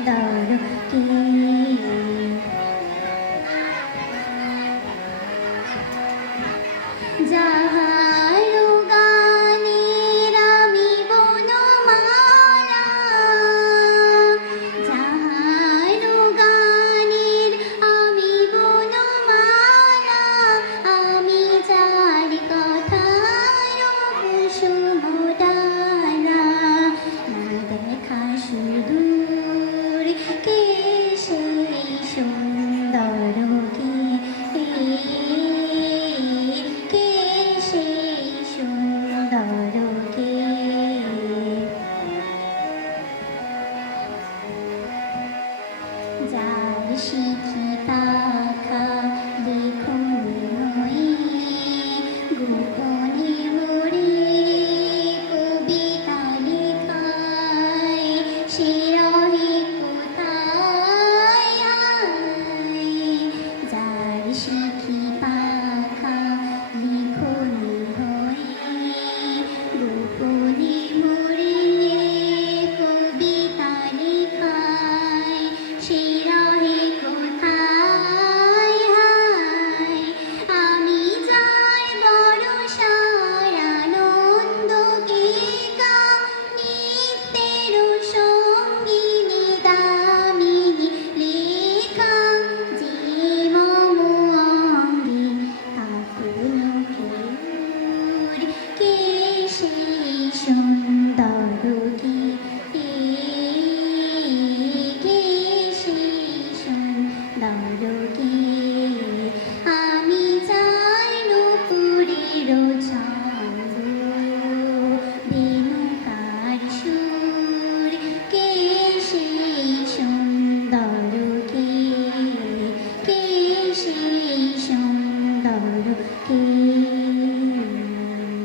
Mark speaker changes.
Speaker 1: সুন্দর যাহা 是